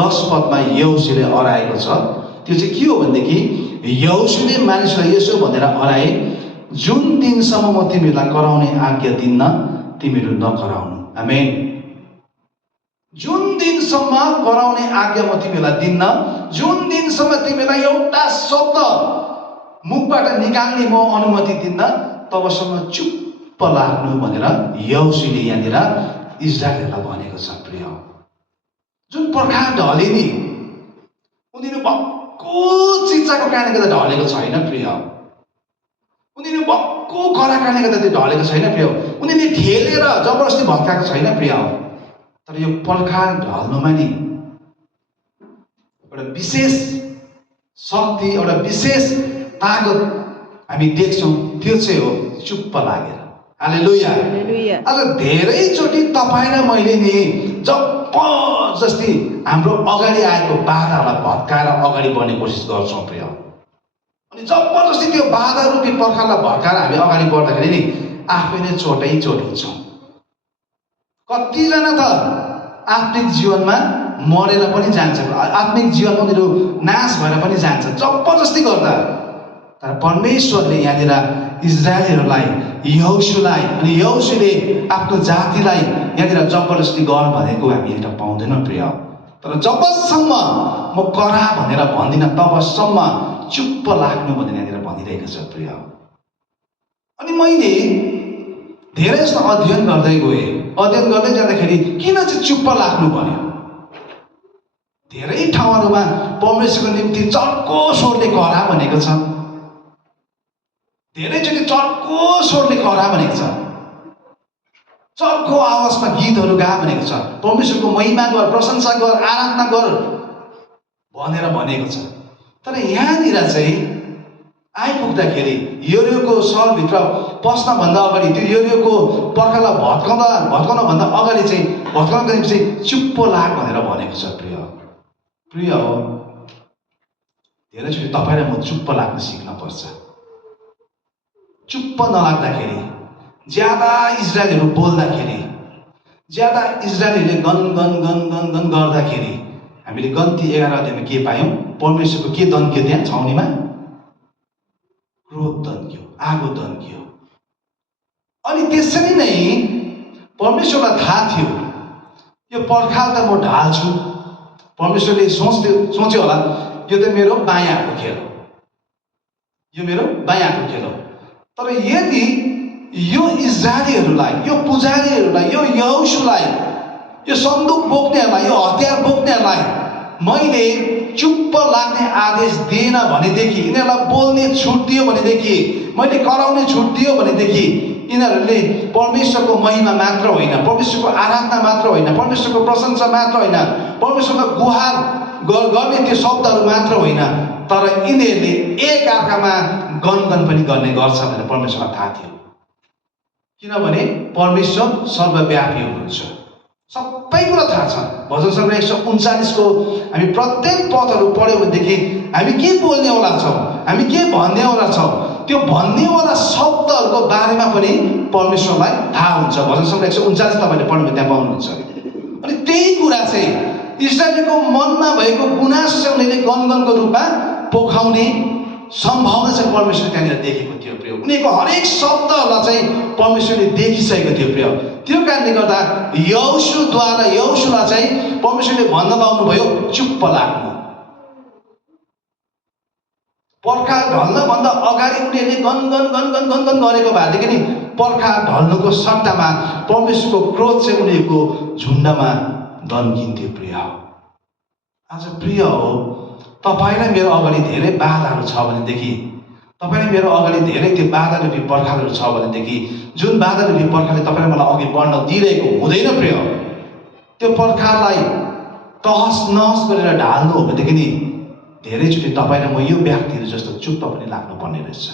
10 पदमा यहोशूले अराएको छ। त्यो चाहिँ के हो भनेदेखि यहोशूले मानिसलाई यसो भनेर अराए, जुन दिनसम्म म तिमीहरूलाई कराउने आज्ञा दिन्न तिमीहरू नकराउनु। आमेन। जुन दिनसम्म कराउने आज्ञा म तिमीहरूलाई दिन्न, जुन दिनसम्म तिमीलाई एउटा शब्द मुखबाट निकाल्ने म अनुमति दिन्न, तबसम्म चुप्प लाग्नु भनेर यहोशूले यहाँनिर इजरायलहरूलाई भनेको छ। प्रिय, जुन पर्खा ढले नि उनीहरू भक्कु चिच्चाको कारणले गर्दा ढलेको छैन। प्रिय, उनीहरू भक्कु करा कारणले गर्दा त्यो ढलेको छैन। प्रिय, उनीहरूले ठेलेर जबरजस्ती भत्काएको छैन। प्रिय, तर यो पर्खा ढल्नुमा नि एउटा विशेष शक्ति, एउटा विशेष ताकत हामी देख्छौँ। त्यो चाहिँ हो चुप्प लागेर। हालेलुया। आज धेरैचोटि तपाईँ र मैले नि जबरजस्ती हाम्रो अगाडि आएको बाधालाई भत्काएर अगाडि बढ्ने कोसिस गर्छौँ। प्रिय, अनि जबरजस्ती त्यो बाधा रूपी पर्खालाई भत्काएर हामी अगाडि बढ्दाखेरि नि आफै नै चोटै चोट हुन्छौँ। कतिजना त आत्मिक जीवनमा मरेर पनि जान्छ, आत्मिक जीवनमा उनीहरू नाश भएर पनि जान्छ जबरजस्ती गर्दा। तर परमेश्वरले यहाँनिर इजरायलीहरूलाई, यहोशूलाई, अनि यहोशूले आफ्नो जातिलाई यहाँनिर जबरजस्ती गर भनेको हामी हेर्न पाउँदैनौँ। प्रिय, तर जबसम्म म करा भनेर भन्दिनँ तबसम्म चुप्प लाग्नु भनेर यहाँनिर भनिरहेको छ। प्रिय, अनि मैले धेरै जस्तो अध्ययन गर्दै गएँ। अध्ययन गर्दै जाँदाखेरि किन चाहिँ चुप्प लाग्नु भन्यो? धेरै ठाउँहरूमा परमेश्वरको निम्ति चर्को स्वरले करा भनेको छ। धेरैचोटि चर्को स्वरले करा भनेको छ। चर्को आवाजमा गीतहरू गा भनेको छ। परमेश्वरको महिमा गर, प्रशंसा गर, आराधना गर भनेर भनेको छ। तर यहाँनिर चाहिँ आइपुग्दाखेरि यरीहोको सहरभित्र पस्नभन्दा अगाडि, त्यो यरीहोको पर्खालाई भत्काउनभन्दा अगाडि चाहिँ भत्काउनको निम्ति चाहिँ चुप्प लाग भनेर भनेको छ। प्रिय हो, धेरैचोटि तपाईँ र म चुप्प लाग्न सिक्नुपर्छ। चुप्प नलाग्दाखेरि, ज्यादा इजरायलीहरू बोल्दाखेरि, ज्यादा इजरायलीहरूले गन गन गन गन गन गर्दाखेरि हामीले गन्ती 11 अध्यायमा के पायौँ? परमेश्वरको के दन्क्यो? त्यहाँ छाउनीमा क्रोध दन्क्यो, आगो दन्क्यो। अनि त्यसरी नै परमेश्वरलाई थाहा थियो यो पर्खाल त म ढाल्छु। परमेश्वरले सोच्यो होला यो त मेरो बायाँ हातको खेल हो, यो मेरो बायाँ हातको खेल हो। तर यदि यो इजरायलीहरूलाई, यो पुजारीहरूलाई, यो यहोशूलाई, यो सन्दुक बोक्नेहरूलाई, यो हतियार बोक्नेहरूलाई मैले चुप्प लाग्ने आदेश दिएन भनेदेखि, यिनीहरूलाई बोल्ने छुट दियो भनेदेखि, मैले कराउने छुट दियो भनेदेखि यिनीहरूले परमेश्वरको महिमा मात्र होइन, परमेश्वरको आराधना मात्र होइन, परमेश्वरको प्रशंसा मात्र होइन, परमेश्वरमा गुहार गर्ने त्यो शब्दहरू मात्र होइन, तर यिनीहरूले एक अर्कामा गनगन पनि गर्ने गर्छ भनेर परमेश्वरलाई थाहा थियो। किनभने परमेश्वर सर्वव्यापी हुनुहुन्छ, सबै कुरा थाहा छ। भजन सङ्ग्रह 139 को हामी प्रत्येक पदहरू पढ्यौँ भनेदेखि हामी के बोल्नेवाला छौँ, हामी के भन्नेवाला छौँ, त्यो भन्नेवाला शब्दहरूको बारेमा पनि परमेश्वरलाई थाहा हुन्छ। भजन सङ्ग्रह 139 तपाईँले पढ्नु त्यहाँ पाउनुहुन्छ। अनि त्यही कुरा चाहिँ इजरायलको मनमा भएको गुनासो चाहिँ उनीहरूले गनगनको रूपमा पोखाउने सम्भावना चाहिँ परमेश्वरले त्यहाँनिर देखेको थियो। प्रिय, उनीहरूको हरेक शब्दहरूलाई चाहिँ परमेश्वरले देखिसकेको थियो। प्रिय, त्यो कारणले गर्दा यहोशूलाई चाहिँ परमेश्वरले भन्न लाउनु भयो चुप्प लाग्नु। पर्खा ढल्नभन्दा अगाडि उनीहरूले गनगन गनगन गनगन गरेको भएदेखि नि पर्खा ढल्नुको सट्टामा परमेश्वरको क्रोध चाहिँ उनीहरूको झुन्डमा दन्किन्थ्यो। प्रिय, आज प्रिय हो, तपाईँलाई मेरो अगाडि धेरै बाधाहरू छ भनेदेखि, तपाईँलाई मेरो अगाडि धेरै त्यो बाधा रूपी पर्खालहरू छ भनेदेखि, जुन बाधा रूपी पर्खालले तपाईँलाई मलाई अघि बढ्न दिइरहेको हुँदैन, प्रिय, त्यो पर्खाललाई तहस नहस गरेर ढाल्नु हो भनेदेखि नि धेरैचोटि तपाईँ र म यो व्यक्तिहरू जस्तो चुप्प पनि लाग्नुपर्ने रहेछ।